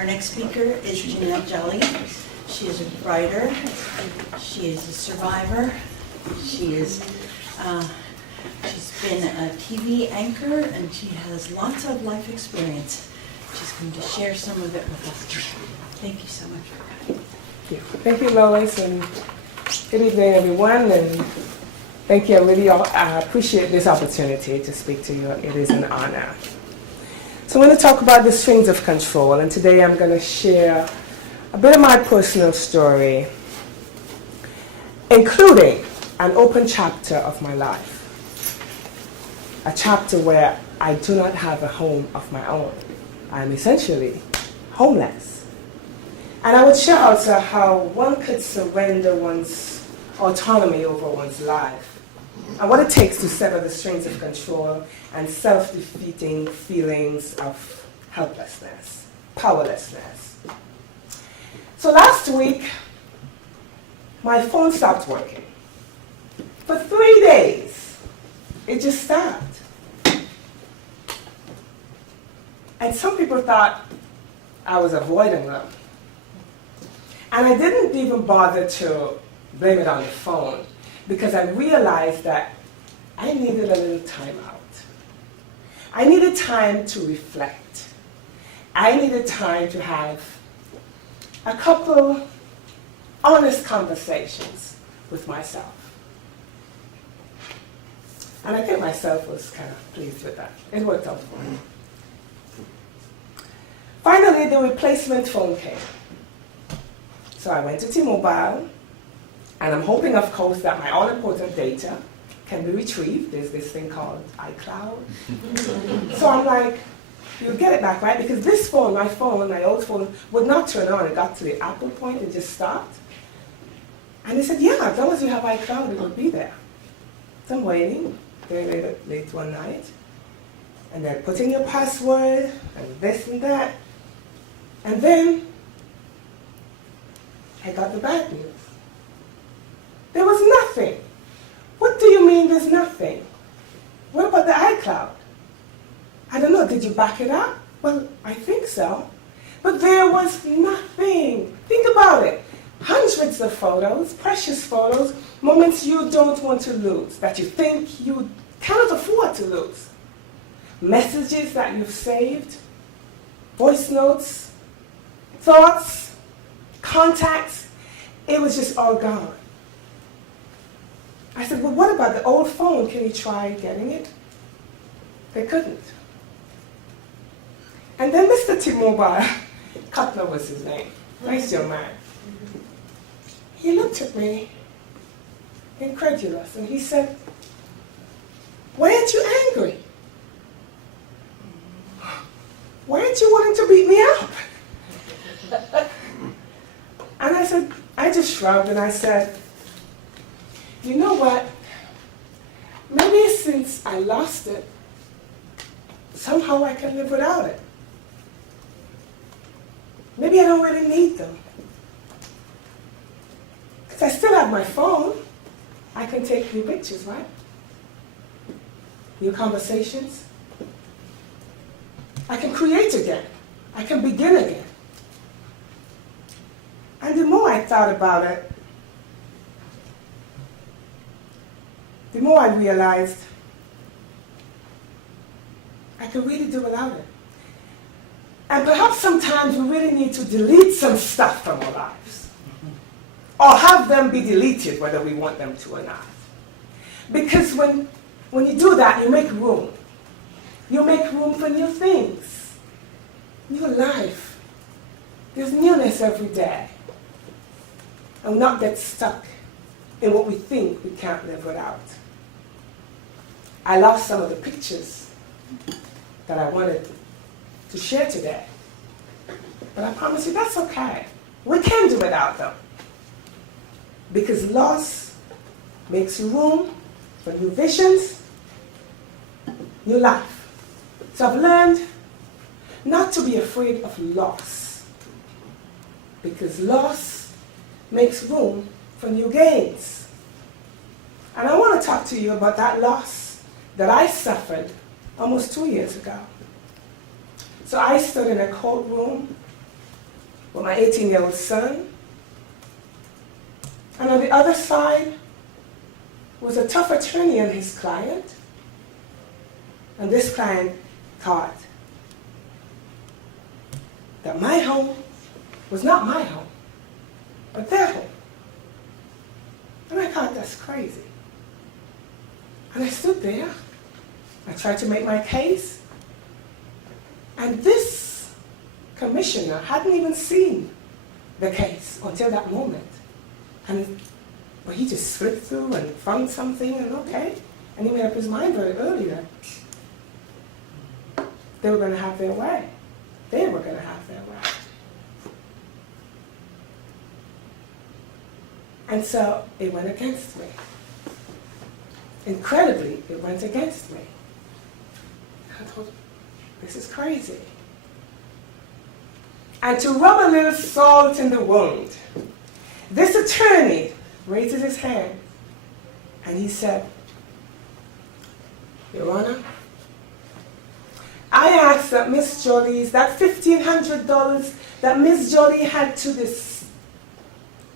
Our next speaker is Janelle. She is a writer, she is a survivor, she's been a TV anchor, and she has lots of life experience. She's going to share some of it with us. Thank you so much for coming. Thank you, Lois, and good evening, everyone. And thank you. I appreciate this opportunity to speak to you. It is an honor. So I'm going to talk about the strings of control, and today I'm going to share a bit of my personal story, including an open chapter of my life, a chapter where I do not have a home of my own. I'm essentially homeless. And I would share also how one could surrender one's autonomy over one's life and what it takes to sever the strings of control and self-defeating feelings of helplessness, powerlessness. So last week, my phone stopped working. For 3 days, it just stopped. And some people thought I was avoiding them. And I didn't even bother to blame it on the phone because I realized that I needed a little time out. I needed time to reflect. I needed time to have a couple honest conversations with myself. And I think myself was kind of pleased with that. It worked out for me. Finally, the replacement phone came. So I went to T-Mobile, and I'm hoping, of course, that my all-important data can be retrieved. There's this thing called iCloud. So I'm like, you'll get it back, right? Because this phone, my old phone, would not turn on. It got to the Apple point and just stopped. And they said, yeah, as long as you have iCloud, it will be there. So I'm waiting, very late one night. And they're putting your password, and this and that. And then I got the bad news. There was nothing. What do you mean there's nothing? What about the iCloud? I don't know, did you back it up? Well, I think so. But there was nothing. Think about it. Hundreds of photos, precious photos, moments you don't want to lose, that you think you cannot afford to lose. Messages that you've saved, voice notes, thoughts, contacts, it was just all gone. I said, well, what about the old phone? Can you try getting it? They couldn't. And then Mr. T-Mobile, Cutler was his name, nice young man. He looked at me, incredulous, and he said, why aren't you angry? Why aren't you wanting to beat me up? And I said, I just shrugged and I said, you know what? Maybe since I lost it, somehow I can live without it. Maybe I don't really need them. Because I still have my phone. I can take new pictures, right? New conversations. I can create again. I can begin again. And the more I thought about it, the more I realized I could really do without it. And perhaps sometimes we really need to delete some stuff from our lives. Or have them be deleted, whether we want them to or not. Because when you do that, you make room. You make room for new things, new life. There's newness every day. And not get stuck in what we think we can't live without. I lost some of the pictures that I wanted to share today. But I promise you that's okay. We can do without them. Because loss makes room for new visions, new life. So I've learned not to be afraid of loss. Because loss makes room for new gains. And I want to talk to you about that loss that I suffered almost 2 years ago. So I stood in a courtroom my 18-year-old son. And on the other side was a tough attorney and his client. And this client thought that my home was not my home, but their home. And I thought, that's crazy. And I stood there. I tried to make my case. And this commissioner hadn't even seen the case until that moment. But he just flipped through and found something, and okay. And he made up his mind very early that they were going to have their way. They were going to have their way. And so it went against me. Incredibly, it went against me. I thought, this is crazy. And to rub a little salt in the wound, this attorney raises his hand and he said, Your Honor, I ask that Miss Jolie's, that $1,500 that Miss Jolie had to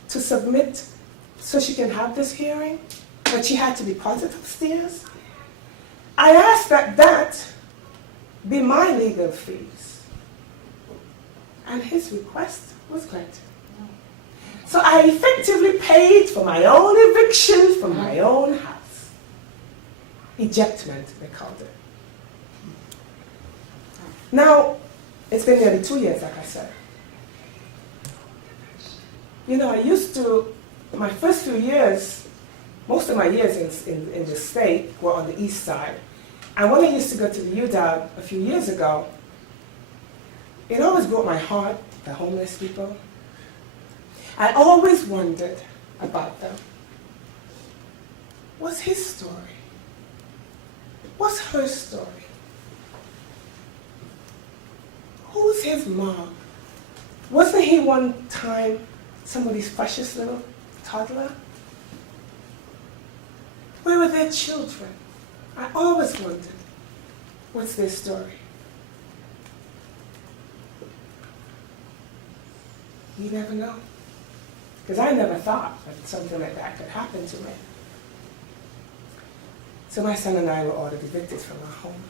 submit so she can have this hearing, but she had to deposit upstairs. I ask that be my legal fees. And his request was granted. So I effectively paid for my own eviction from my own house. Ejectment, they called it. Now, it's been nearly 2 years, like I said. You know, I used to, my first few years, most of my years in the state were on the east side. And when I used to go to the UW a few years ago, it always broke my heart, the homeless people. I always wondered about them. What's his story? What's her story? Who's his mom? Wasn't he one time somebody's precious little toddler? Where were their children? I always wondered, what's their story? You never know. Because I never thought that something like that could happen to me. So my son and I were ordered evicted from our home.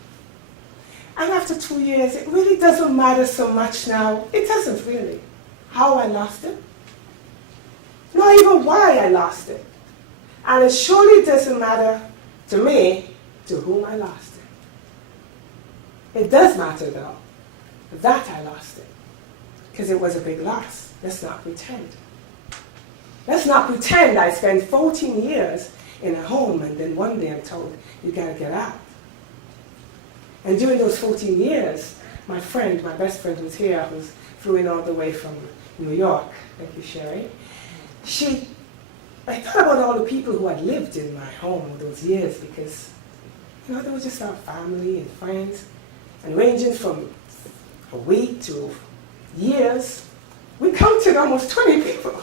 And after 2 years, it really doesn't matter so much now. It doesn't really. How I lost it. Not even why I lost it. And it surely doesn't matter to me to whom I lost it. It does matter though, that I lost it. Because it was a big loss. Let's not pretend. Let's not pretend I spent 14 years in a home and then one day I'm told, you gotta get out. And during those 14 years, my best friend who's here, who's flew in all the way from New York, thank you, Sherry, I thought about all the people who had lived in my home all those years because, you know, they were just our family and friends, and ranging from a week to years, we counted almost 20 people.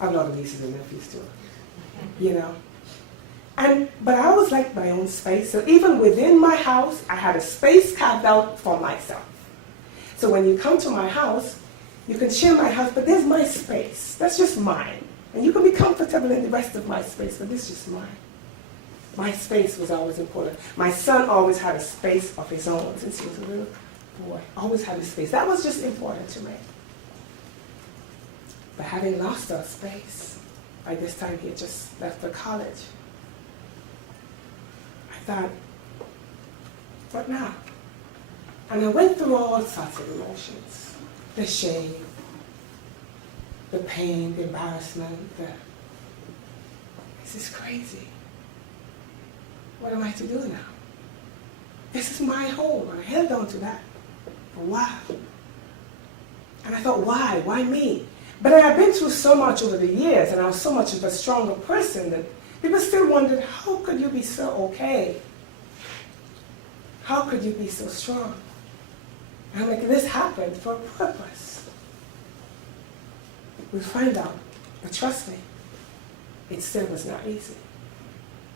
I have a lot of nieces and nephews too, you know. But I always liked my own space, so even within my house, I had a space carved out for myself. So when you come to my house, you can share my house, but there's my space. That's just mine. And you can be comfortable in the rest of my space, but this is just mine. My space was always important. My son always had a space of his own since he was a little boy. Always had a space. That was just important to me. But having lost our space, by this time he had just left for college. I thought, what now? And I went through all sorts of emotions. The shame, the pain, the embarrassment, this is crazy. What am I to do now? This is my home, and I held on to that for a while. And I thought, why? Why me? But I had been through so much over the years, and I was so much of a stronger person that people still wondered, how could you be so okay? How could you be so strong? And I'm like, this happened for a purpose. We'll find out, but trust me, it still was not easy.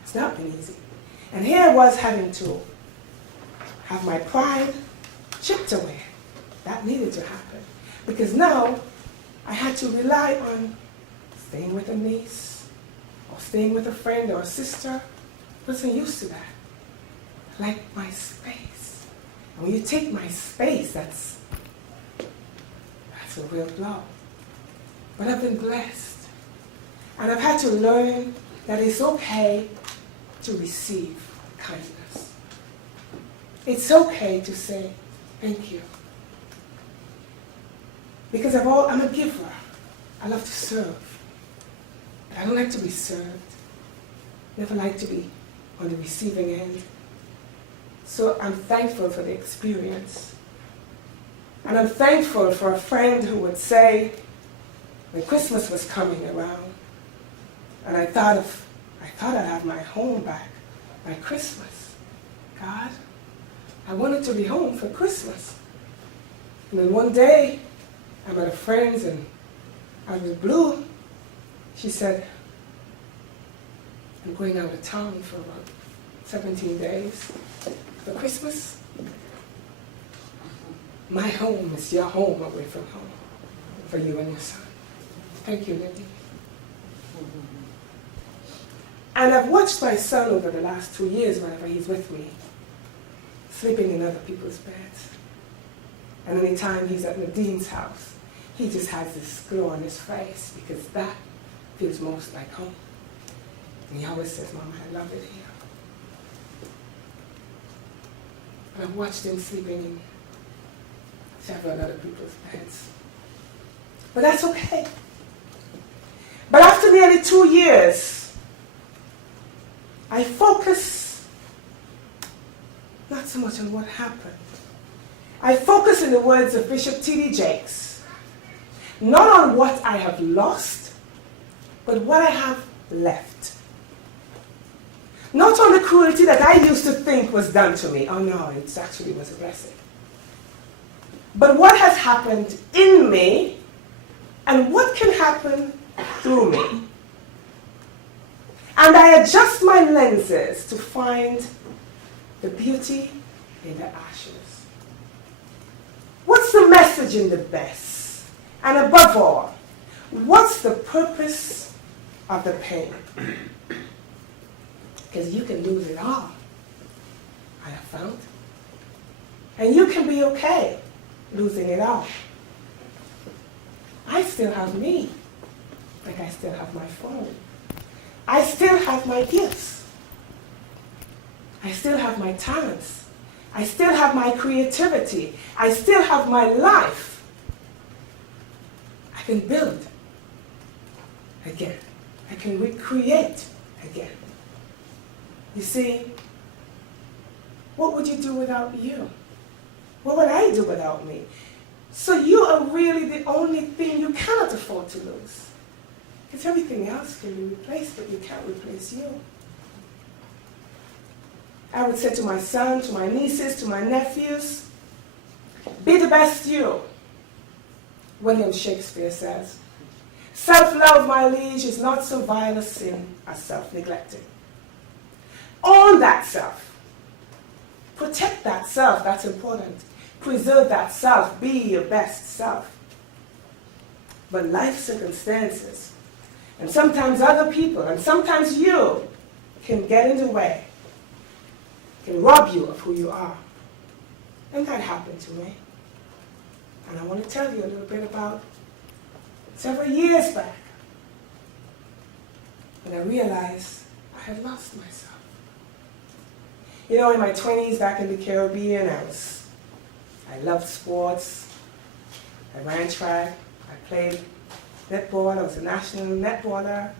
It's not been easy. And here I was having to have my pride chipped away. That needed to happen. Because now I had to rely on staying with a niece or staying with a friend or a sister. I wasn't used to that. Like my space. And when you take my space, that's a real blow. But I've been blessed. And I've had to learn that it's okay to receive kindness. It's okay to say thank you. Because I'm a giver. I love to serve. But I don't like to be served. Never like to be on the receiving end. So I'm thankful for the experience. And I'm thankful for a friend who would say, when Christmas was coming around, and I thought I'd have my home back by Christmas. God, I wanted to be home for Christmas. And then one day, I'm at a friend's and out of the blue, she said, I'm going out of town for about 17 days for Christmas. My home is your home away from home for you and your son. Thank you, Lindy. And I've watched my son over the last 2 years whenever he's with me, sleeping in other people's beds. And anytime he's at Nadine's house, he just has this glow on his face because that feels most like home. And he always says, Mama, I love it here. But I've watched him sleeping in several other people's beds. But that's okay. But after nearly 2 years, I focus not so much on what happened. I focus, in the words of Bishop T.D. Jakes, not on what I have lost, but what I have left. Not on the cruelty that I used to think was done to me. Oh no, it actually was a blessing. But what has happened in me and what can happen through me. And I adjust my lenses to find the beauty in the ashes. What's the message in the best? And above all, what's the purpose of the pain? Because you can lose it all, I have found. And you can be okay losing it all. I still have me, like I still have my phone. I still have my gifts. I still have my talents. I still have my creativity. I still have my life. I can build again. I can recreate again. You see, what would you do without you? What would I do without me? So you are really the only thing you cannot afford to lose. Because everything else can be replaced, but you can't replace you. I would say to my son, to my nieces, to my nephews, be the best you. William Shakespeare says, self-love, my liege, is not so vile a sin as self-neglecting. Own that self. Protect that self, that's important. Preserve that self, be your best self. But life circumstances, and sometimes other people, and sometimes you, can get in the way, can rob you of who you are. And that happened to me. And I want to tell you a little bit about several years back, when I realized I had lost myself. You know, in my 20s back in the Caribbean, I loved sports. I ran track. I played netball. I was a national netballer.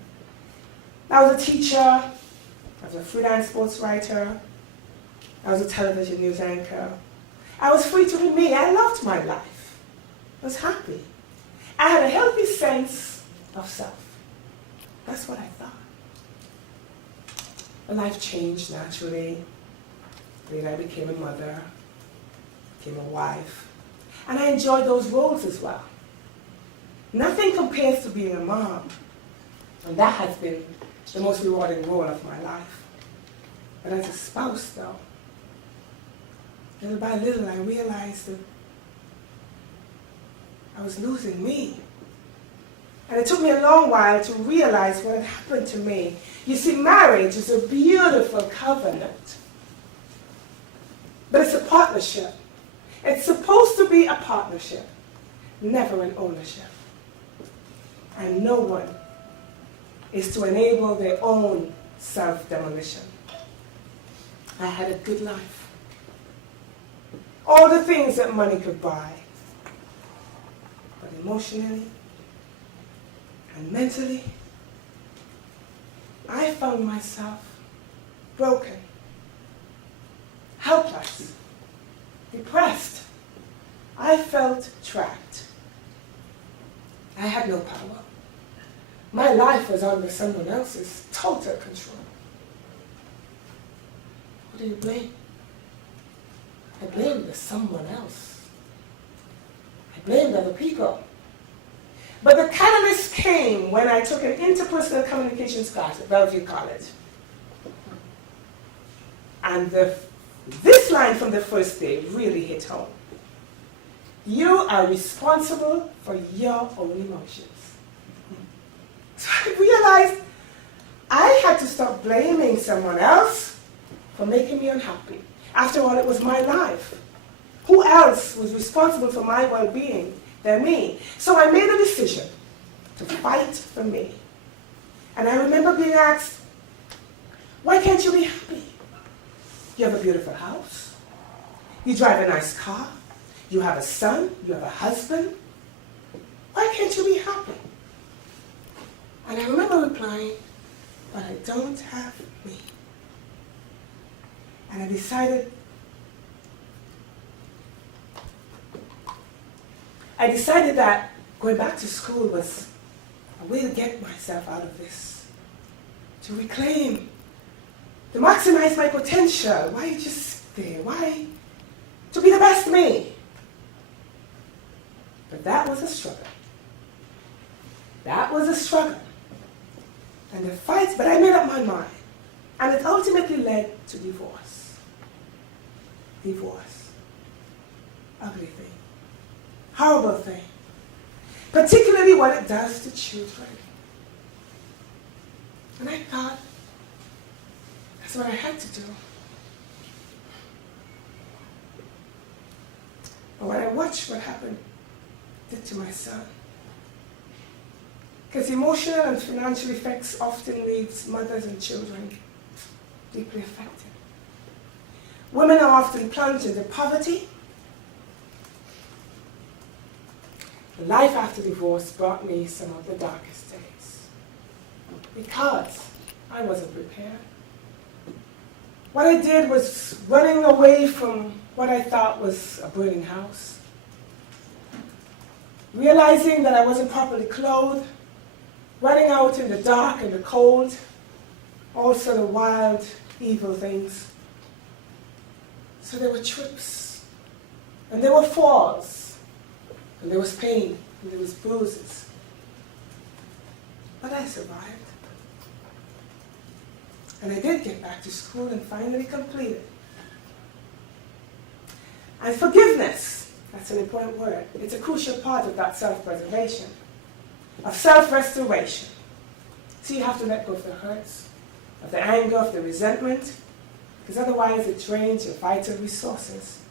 I was a teacher. I was a freelance sports writer. I was a television news anchor. I was free to be me. I loved my life. I was happy. I had a healthy sense of self. That's what I thought. But life changed naturally. Then I became a mother, became a wife, and I enjoyed those roles as well. Nothing compares to being a mom, and that has been the most rewarding role of my life. But as a spouse, though, little by little I realized that I was losing me. And it took me a long while to realize what had happened to me. You see, marriage is a beautiful covenant. But it's a partnership. It's supposed to be a partnership, never an ownership. And no one is to enable their own self-demolition. I had a good life. All the things that money could buy. But emotionally and mentally, I found myself broken, helpless, depressed. I felt trapped. I had no power. My life was under someone else's total control. Who do you blame? I blamed the someone else. I blamed other people. But the catalyst came when I took an interpersonal communications class at Bellevue College. And this line from the first day really hit home. You are responsible for your own emotions. So I realized I had to stop blaming someone else for making me unhappy. After all, it was my life. Who else was responsible for my well-being than me? So I made a decision to fight for me. And I remember being asked, why can't you be happy? You have a beautiful house. You drive a nice car. You have a son. You have a husband. Why can't you be happy? And I remember replying, but I don't have me. And I decided that going back to school was a way to get myself out of this, to reclaim, to maximize my potential. Why just stay? Why? To be the best me. But that was a struggle. That was a struggle. And the fights, but I made up my mind. And it ultimately led to divorce. Divorce. Ugly thing. Horrible thing. Particularly what it does to children. And I thought, that's what I had to do. But when I watched what happened, did to my son. Because emotional and financial effects often leaves mothers and children deeply affected. Women are often plunged into poverty. Life after divorce brought me some of the darkest days because I wasn't prepared. What I did was running away from what I thought was a burning house, realizing that I wasn't properly clothed, running out in the dark and the cold, all sort of wild, evil things. So there were trips, and there were falls, and there was pain, and there was bruises. But I survived. And I did get back to school and finally completed. And forgiveness, that's an important word. It's a crucial part of that self-preservation, of self-restoration. So you have to let go of the hurts, of the anger, of the resentment, because otherwise it drains your vital resources.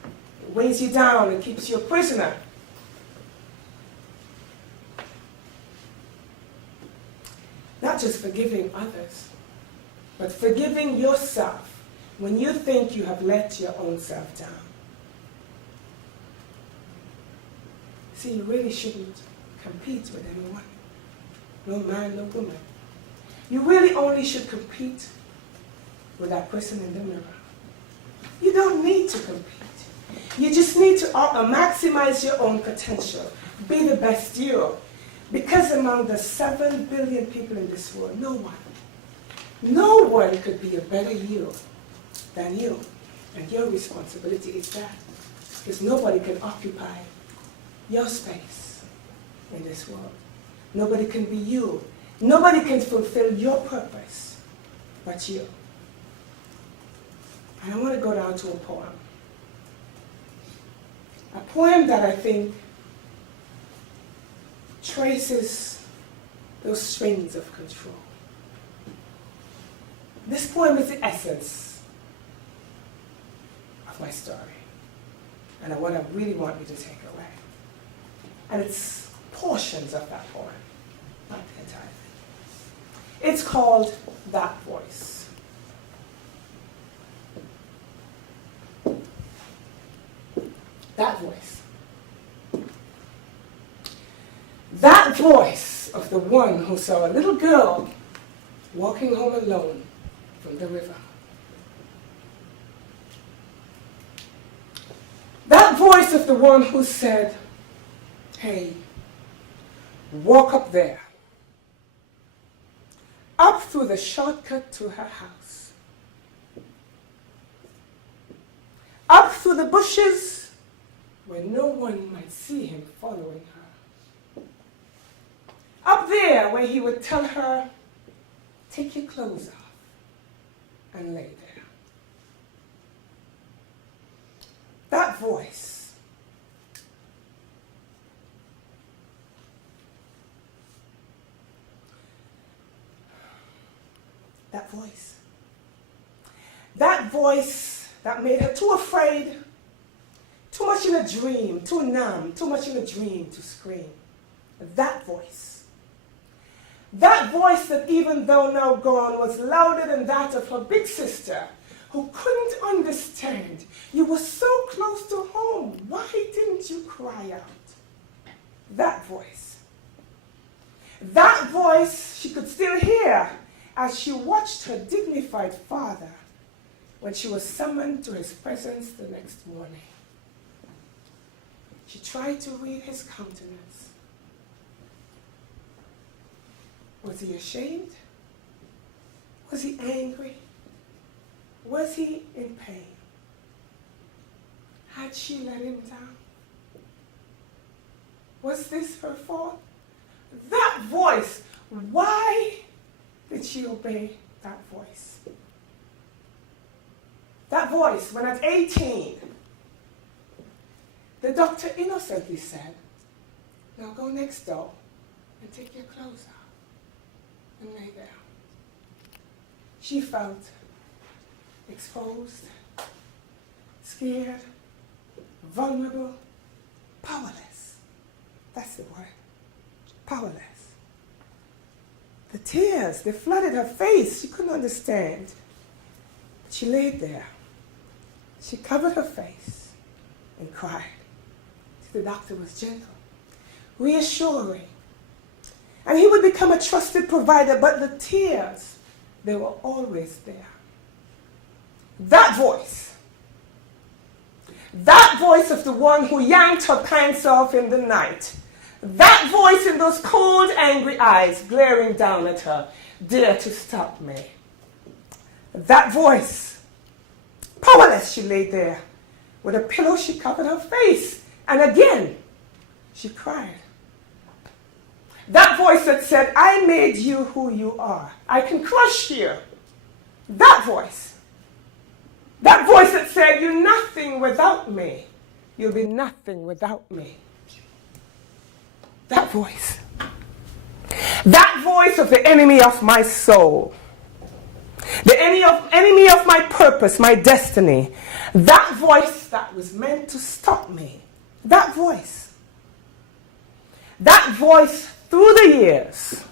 It weighs you down and keeps you a prisoner. Not just forgiving others, but forgiving yourself when you think you have let your own self down. See, you really shouldn't compete with anyone. No man, no woman. You really only should compete with that person in the mirror. You don't need to compete. You just need to maximize your own potential. Be the best you. Because among the 7 billion people in this world, no one could be a better you than you. And your responsibility is that. Because nobody can occupy your space in this world. Nobody can be you. Nobody can fulfill your purpose but you. And I want to go down to a poem. A poem that I think traces those strings of control. This poem is the essence of my story and what I really want you to take away. And it's portions of that poem, not the entire thing. It's called That Voice. That voice. That voice of the one who saw a little girl walking home alone from the river. That voice of the one who said, hey, walk up there, up through the shortcut to her house, up through the bushes where no one might see him following her, up there where he would tell her, take your clothes off and lay there. That voice. That voice. That voice that made her too afraid, too much in a dream, too numb, too much in a dream to scream. That voice. That voice that, even though now gone, was louder than that of her big sister, who couldn't understand. You were so close to home. Why didn't you cry out? That voice. That voice she could still hear as she watched her dignified father when she was summoned to his presence the next morning. She tried to read his countenance. Was he ashamed? Was he angry? Was he in pain? Had she let him down? Was this her fault? That voice, why did she obey that voice? That voice, when at 18, the doctor innocently said, now go next door and take your clothes off and lay there. She felt exposed, scared, vulnerable, powerless. That's the word. Powerless. The tears, they flooded her face. She couldn't understand. She laid there. She covered her face and cried. The doctor was gentle, reassuring. And he would become a trusted provider, but the tears, they were always there. That voice of the one who yanked her pants off in the night, that voice in those cold, angry eyes glaring down at her, dare to stop me. That voice, powerless, she lay there. With a pillow, she covered her face. And again, she cried. That voice that said, I made you who you are. I can crush you. That voice. That voice that said, you're nothing without me. You'll be nothing without me. That voice. That voice of the enemy of my soul. The enemy of my purpose, my destiny. That voice that was meant to stop me. That voice. That voice through the years,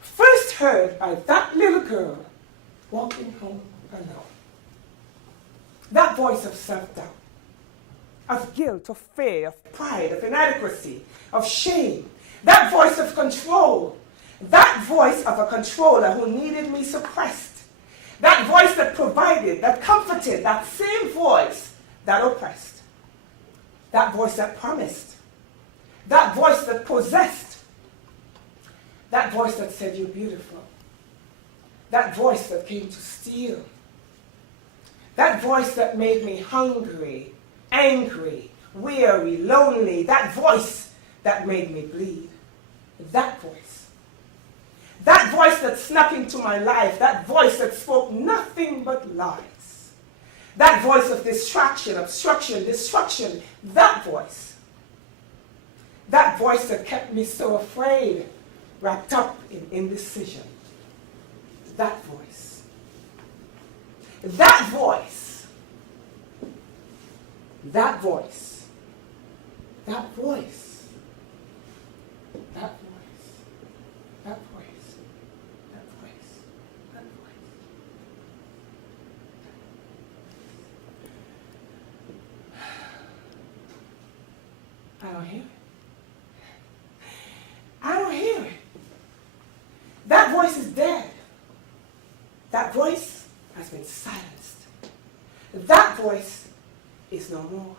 first heard by that little girl walking home alone. That voice of self-doubt, of guilt, of fear, of pride, of inadequacy, of shame. That voice of control. That voice of a controller who needed me suppressed. That voice that provided, that comforted, that same voice that oppressed. That voice that promised. That voice that possessed. That voice that said you're beautiful. That voice that came to steal. That voice that made me hungry, angry, weary, lonely. That voice that made me bleed. That voice. That voice that snuck into my life. That voice that spoke nothing but lies. That voice of distraction, obstruction, destruction. That voice. That voice that kept me so afraid, wrapped up in indecision. That voice. That voice. That voice. That voice. That voice. That voice. That voice. That voice. I don't hear it. I don't hear it. That voice is dead. That voice has been silenced. That voice is no more.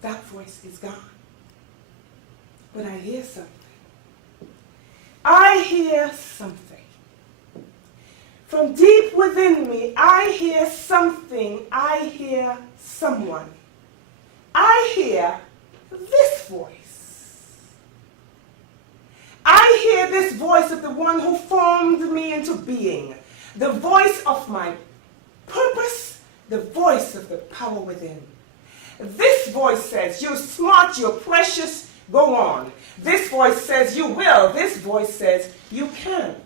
That voice is gone. But I hear something. I hear something. From deep within me, I hear something. I hear someone. I hear this voice. I hear this voice of the one who formed me into being. The voice of my purpose, the voice of the power within. This voice says, you're smart, you're precious, go on. This voice says, you will. This voice says, you can.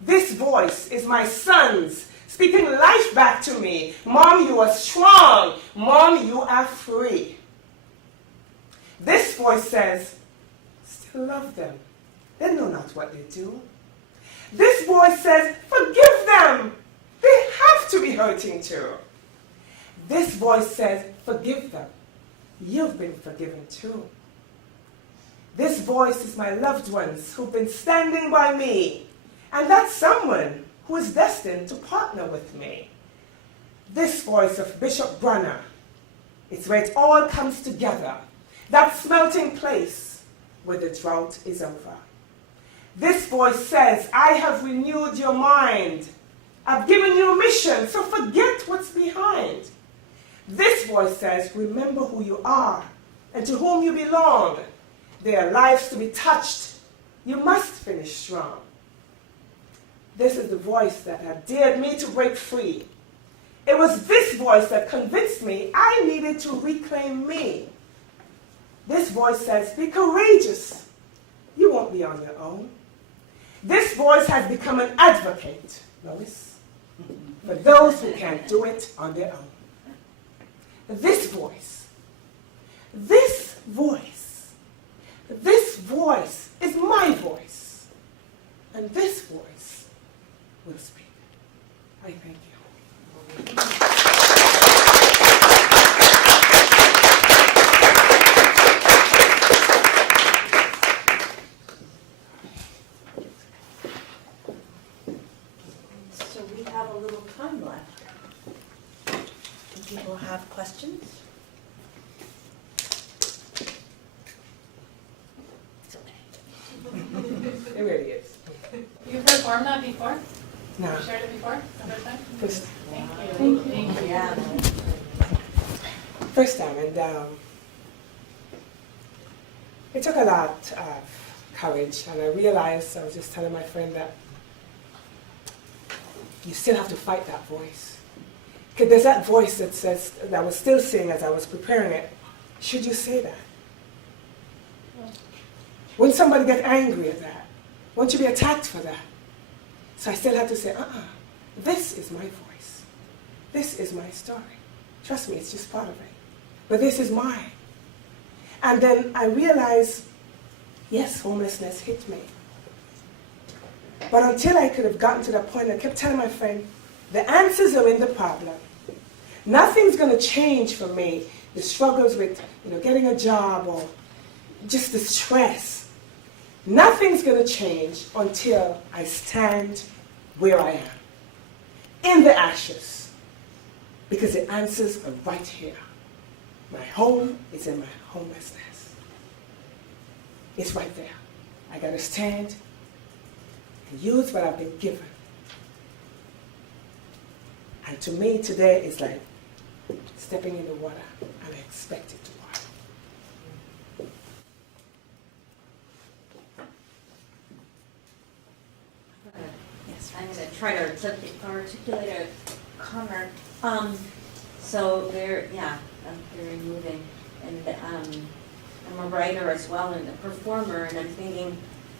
This voice is my son's, speaking life back to me. Mom, you are strong. Mom, you are free. This voice says, still love them. They know not what they do. This voice says, forgive them. They have to be hurting too. This voice says, forgive them. You've been forgiven too. This voice is my loved ones who've been standing by me. And that's someone who is destined to partner with me. This voice of Bishop Brunner, it's where it all comes together. That smelting place where the drought is over. This voice says, I have renewed your mind. I've given you a mission, so forget what's behind. This voice says, remember who you are and to whom you belong. There are lives to be touched. You must finish strong. This is the voice that had dared me to break free. It was this voice that convinced me I needed to reclaim me. This voice says, be courageous. You won't be on your own. This voice has become an advocate, Lois, for those who can't do it on their own. This voice is my voice, and this voice will speak. I thank you. So we have a little time left. Do people have questions? It really is. You've performed that before? No. You shared it before? The first time? First, Thank you. Thank you. Yeah. first time, and it took a lot of courage, and I realized, I was just telling my friend that you still have to fight that voice. Because there's that voice that says, that I was still saying as I was preparing it, should you say that? Wouldn't somebody get angry at that? Won't you be attacked for that? So I still had to say, this is my voice. This is my story. Trust me, it's just part of it. But this is mine. And then I realized, yes, homelessness hit me. But until I could have gotten to that point, I kept telling my friend, the answers are in the problem. Nothing's going to change for me. The struggles with getting a job or just the stress. Nothing's going to change until I stand where I am, in the ashes, because the answers are right here. My home is in my homelessness. It's right there. I got to stand and use what I've been given. And to me today, it's like stepping in the water and I expect it to water. Yes. I'm going to try to articulate a comment. So very moving. And I'm a writer as well and a performer, and I'm thinking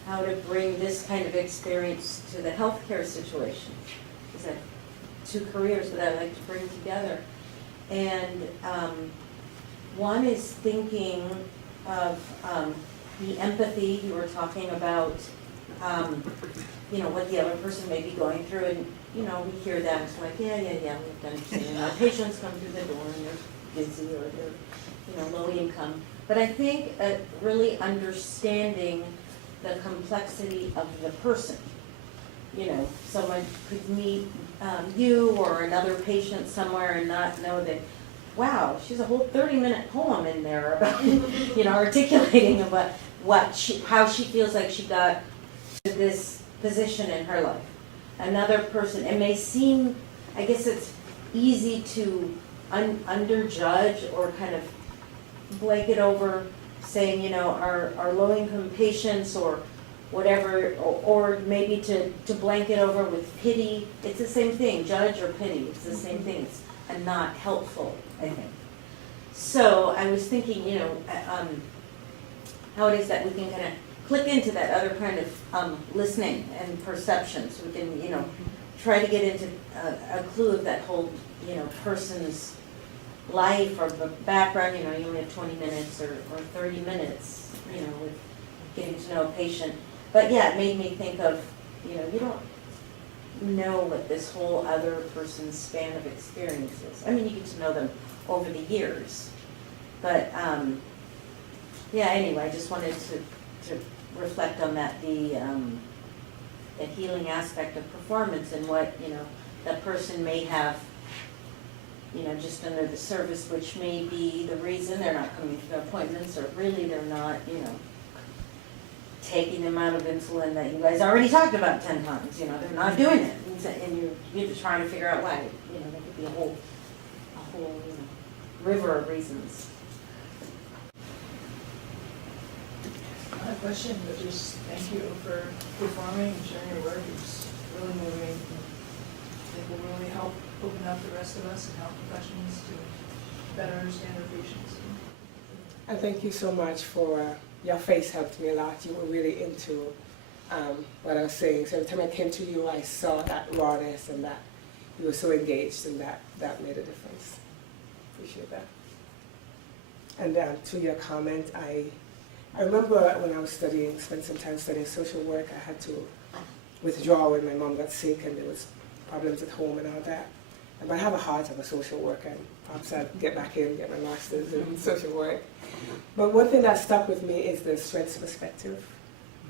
how to bring this kind of experience to the healthcare situation. Because I have two careers that I like to bring together. And one is thinking of the empathy you were talking about, what the other person may be going through, and we hear that, it's like, yeah, we've done it. Our patients come through the door and they're busy or they're, low income. But I think really understanding the complexity of the person. Someone could meet you or another patient somewhere and not know that, wow, she's a whole 30-minute poem in there about, articulating about how she feels like she got to this position in her life. Another person, it may seem, I guess it's easy to underjudge or kind of blanket over saying, our low-income patients or whatever, or maybe to blanket over with pity. It's the same thing, judge or pity, it's the same thing. It's not helpful, I think. So I was thinking, how it is that we can kind of click into that other kind of listening and perception, so we can, try to get into a clue of that whole, person's life or background. You only have 20 minutes or 30 minutes, with getting to know a patient. But yeah, it made me think of, you don't know what this whole other person's span of experience is. I mean, you get to know them over the years. But anyway, I just wanted to reflect on that, the healing aspect of performance and what, that person may have, just under the service, which may be the reason they're not coming to their appointments, or really they're not, taking the amount of insulin that you guys already talked about 10 times, they're not doing it. And you're just trying to figure out why, there could be a whole river of reasons. Not a question, but just thank you for performing and sharing your work. It's really moving. I think will really help open up the rest of us and help professionals to better understand our patients. And thank you so much for, your face helped me a lot. You were really into what I was saying. So every time I came to you, I saw that rawness and that you were so engaged, and that made a difference. Appreciate that. And to your comment, I remember when I was spent some time studying social work, I had to withdraw when my mom got sick and there was problems at home and all that. But I have a heart of a social worker, and perhaps I'll get back in, get my master's in social work. But one thing that stuck with me is the strengths perspective.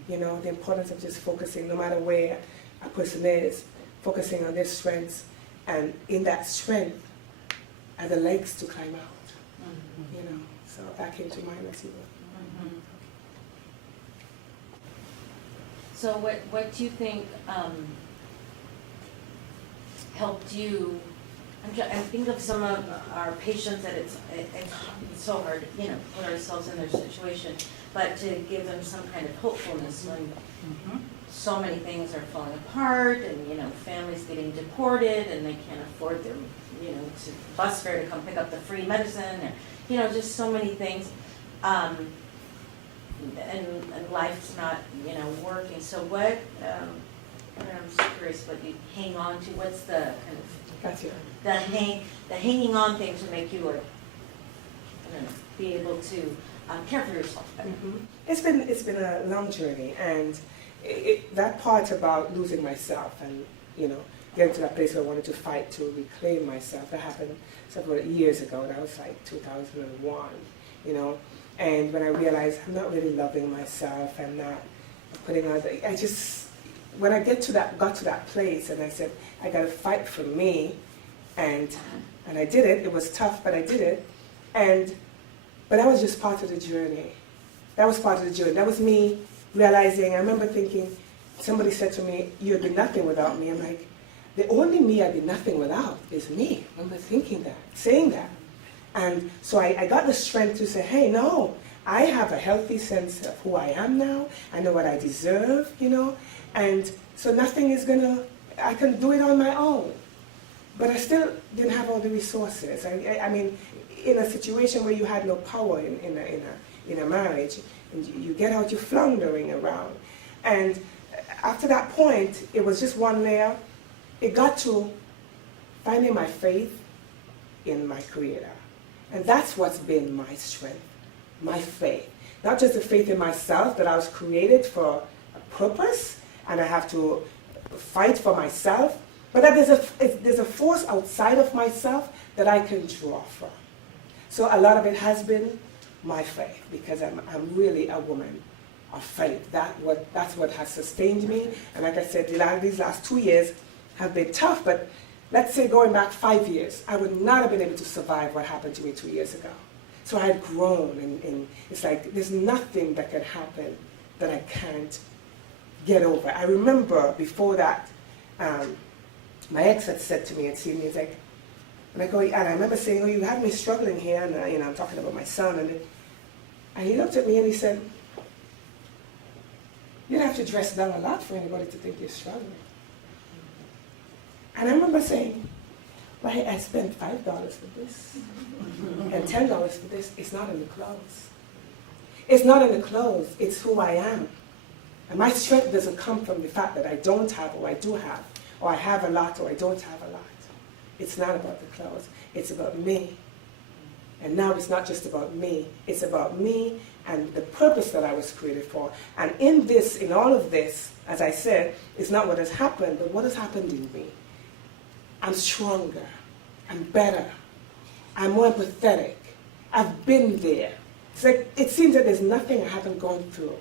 The importance of just focusing, no matter where a person is, focusing on their strengths, and in that strength are the legs to climb out. So that came to mind as you were. Mm-hmm. So what do you think helped you? I think of some of our patients that it's so hard, put ourselves in their situation, but to give them some kind of hopefulness when so many things are falling apart, and families getting deported and they can't afford their to bus fare to come pick up the free medicine, or just so many things, and life's not working. So what? I'm just curious what you hang on to. What's the kind of Gotcha. the hanging on thing to make you be able to care for yourself better? Mm-hmm. It's been a long journey, and that part about losing myself and getting to that place where I wanted to fight to reclaim myself, that happened several years ago. That was like 2001, and when I realized I'm not really loving myself, I'm not putting on when I got to that place, and I said, I got to fight for me, and I did it. It was tough, but I did it, but that was just part of the journey. That was part of the journey. That was me realizing. I remember thinking, somebody said to me, "You'd be nothing without me." I'm like, the only me I'd be nothing without is me. I remember thinking that, saying that, and so I got the strength to say, hey, no, I have a healthy sense of who I am now. I know what I deserve, and so nothing is I can do it on my own. But I still didn't have all the resources. I mean, in a situation where you had no power in in a marriage, and you get out, you're floundering around. And after that point, it was just one layer. It got to finding my faith in my Creator. And that's what's been my strength, my faith. Not just the faith in myself, that I was created for a purpose, and I have to fight for myself, but that there's a force outside of myself that I can draw from. So a lot of it has been my faith, because I'm really a woman of faith. That's what has sustained me. And like I said, these last 2 years have been tough, but let's say going back 5 years, I would not have been able to survive what happened to me 2 years ago. So I had grown, and it's like there's nothing that can happen that I can't get over. I remember before that, my ex had said to me and seen me, he's like, and I remember saying, oh, you had me struggling here, and I'm talking about my son, and he looked at me and he said, you'd have to dress down a lot for anybody to think you're struggling. And I remember saying, well, I spent $5 for this and $10 for this. It's not in the clothes. It's not in the clothes. It's who I am. And my strength doesn't come from the fact that I don't have or I do have, or I have a lot or I don't have a lot. It's not about the clothes. It's about me. And now it's not just about me. It's about me and the purpose that I was created for. And in all of this, as I said, it's not what has happened, but what has happened in me. I'm stronger. I'm better. I'm more empathetic. I've been there. It's like, it seems that there's nothing I haven't gone through.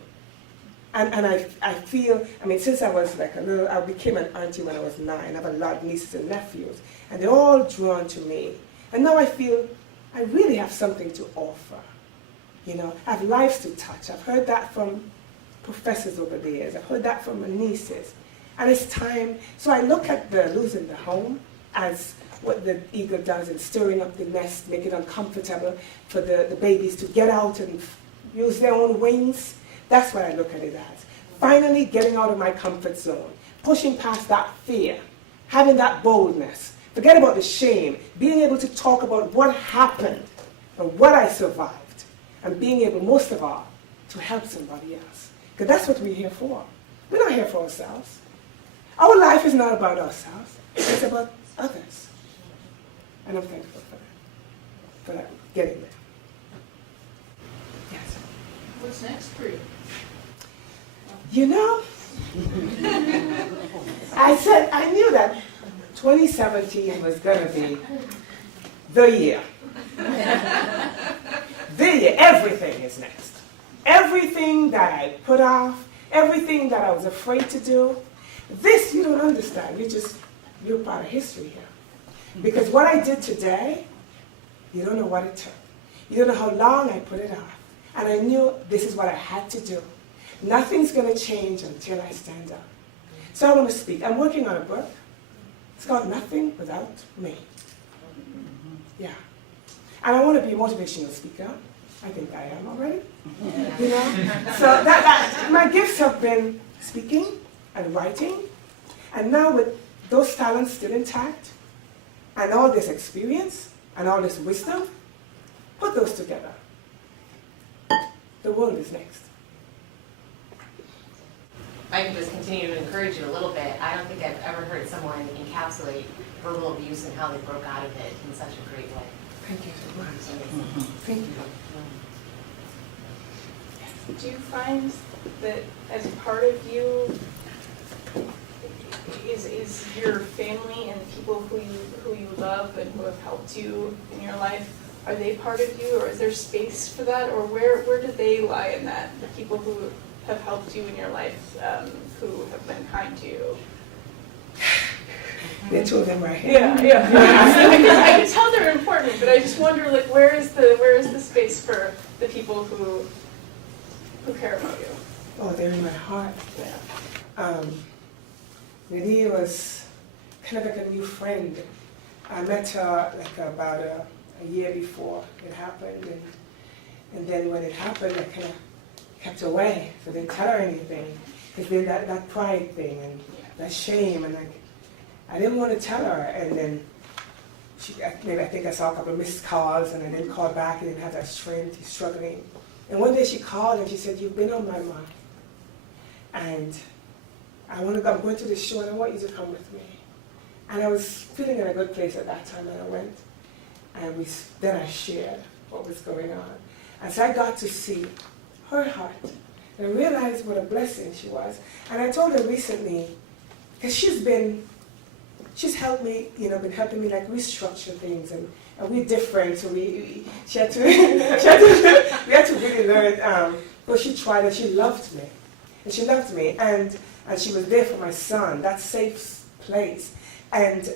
And I feel, since I was like I became an auntie when I was 9. I have a lot of nieces and nephews, and they're all drawn to me. And now I feel I really have something to offer. I have lives to touch. I've heard that from professors over the years. I've heard that from my nieces. And it's time. So I look at the losing the home as what the eagle does in stirring up the nest, make it uncomfortable for the babies to get out and use their own wings. That's what I look at it as. Finally getting out of my comfort zone, pushing past that fear, having that boldness. Forget about the shame, being able to talk about what happened and what I survived, and being able, most of all, to help somebody else. Because that's what we're here for. We're not here for ourselves. Our life is not about ourselves. It's about others. And I'm thankful for that, getting there. Yes. What's next for you? I knew that 2017 was going to be the year. The year. Everything is next. Everything that I put off, everything that I was afraid to do, this you don't understand. You're part of history here. Because what I did today, you don't know what it took. You don't know how long I put it off. And I knew this is what I had to do. Nothing's going to change until I stand up. So I want to speak. I'm working on a book. It's called Nothing Without Me. Yeah. And I want to be a motivational speaker. I think I am already. So my gifts have been speaking and writing. And now with those talents still intact, and all this experience, and all this wisdom, put those together. The world is next. I can just continue to encourage you a little bit. I don't think I've ever heard someone encapsulate verbal abuse and how they broke out of it in such a great way. Thank you so much. Thank you. Do you find that as part of you is your family and people who you love and who have helped you in your life? Are they part of you, or is there space for that, or where do they lie in that? The people who have helped you in your life, who have been kind to you. They're two of them right here. Yeah. I can tell they're important, but I just wonder, like, where is the space for the people who care about you? Oh, they're in my heart. Lydia was kind of like a new friend. I met her like about a year before it happened, and then when it happened, I kind of kept away, so I didn't tell her anything. Because then that pride thing and that shame, and like I didn't want to tell her. And then I think I saw a couple of missed calls, and I didn't call back. I didn't have that strength. He's struggling And one day she called and she said, "You've been on my mind. And I'm going to the show and I want you to come with me." And I was feeling in a good place at that time, and I went. And then I shared what was going on. And so I got to see her heart and I realized what a blessing she was. And I told her recently, because she's helped me, been helping me like restructure things, and we're different, so we had to really learn. But she tried and she loved me. And she loved me, and she was there for my son, that safe place. And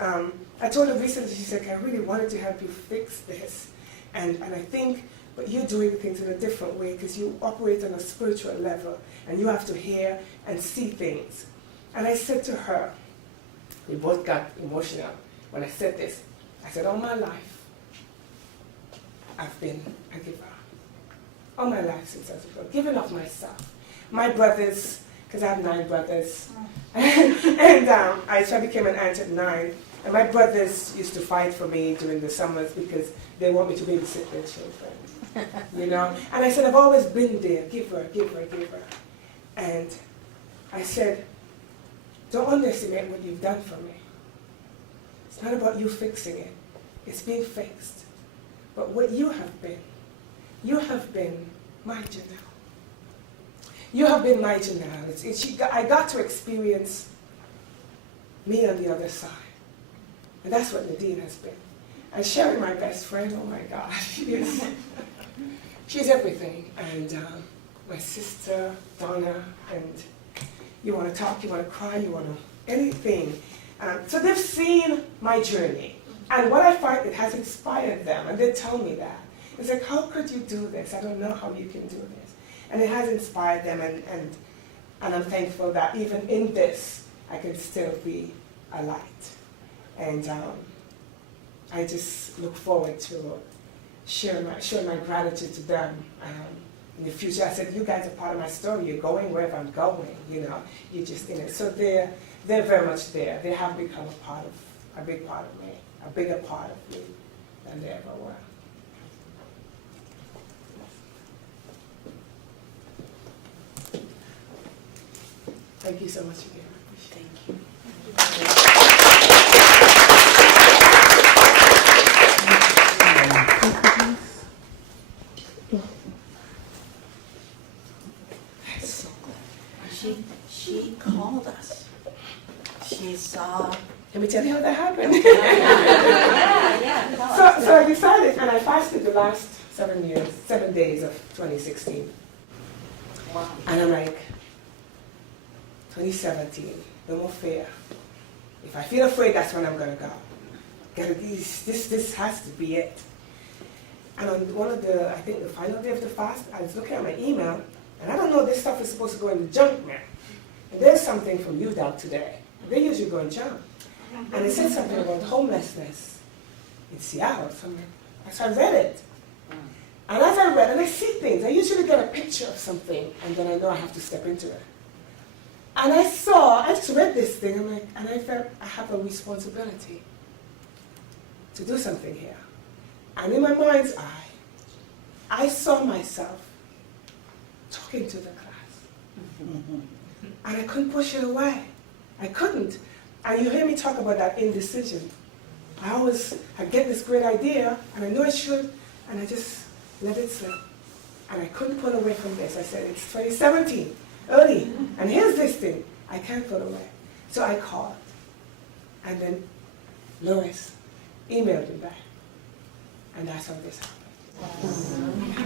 I told her recently, she said, "I really wanted to help you fix this. And I think, but you're doing things in a different way because you operate on a spiritual level and you have to hear and see things." And I said to her, we both got emotional when I said this. I said, "All my life, I've been a giver. All my life since I was a girl, giving of myself. My brothers, because I have 9 brothers, and I became an aunt at 9. And my brothers used to fight for me during the summers because they want me to babysit their children, And I said, "I've always been there, giver, giver, giver." And I said, "Don't underestimate what you've done for me. It's not about you fixing it. It's being fixed. But what you have been my Janelle. You have been my Janelle. I got to experience me on the other side. And that's what Nadine has been. And Sherry, my best friend, oh my God, she's everything. And my sister, Donna, and you want to talk, you want to cry, you want to, anything. So they've seen my journey. And what I find, it has inspired them. And they tell me that. It's like, "How could you do this? I don't know how you can do this." And it has inspired them, and I'm thankful that even in this, I can still be a light. And I just look forward to sharing my gratitude to them in the future. I said, "You guys are part of my story. You're going wherever I'm going, You're just in it." So they're very much there. They have become a big part of me, a bigger part of me than they ever were. Thank you so much again. Thank you. She called us. She saw. Let me tell you how that happened. Yeah. So I decided, and I fasted the last 7 days of 2016. Wow. And I'm like, 2017, no more fear. If I feel afraid, that's when I'm gonna go. This has to be it. And on I think the final day of the fast, I was looking at my email, and I don't know, this stuff is supposed to go in the junk mail. And there's something from UDAL today. They usually go in junk. And it said something about homelessness in Seattle. So I read it. And as I read, and I see things, I usually get a picture of something, and then I know I have to step into it. And I just read this thing, and I felt I have a responsibility to do something here. And in my mind's eye, I saw myself talking to the class. And I couldn't push it away. I couldn't. And you hear me talk about that indecision. I get this great idea, and I know I should, and I just let it slip. And I couldn't pull away from this. I said, it's 2017, early, and here's this thing. I can't pull away. So I called. And then Lois emailed me back. And that's how this happened.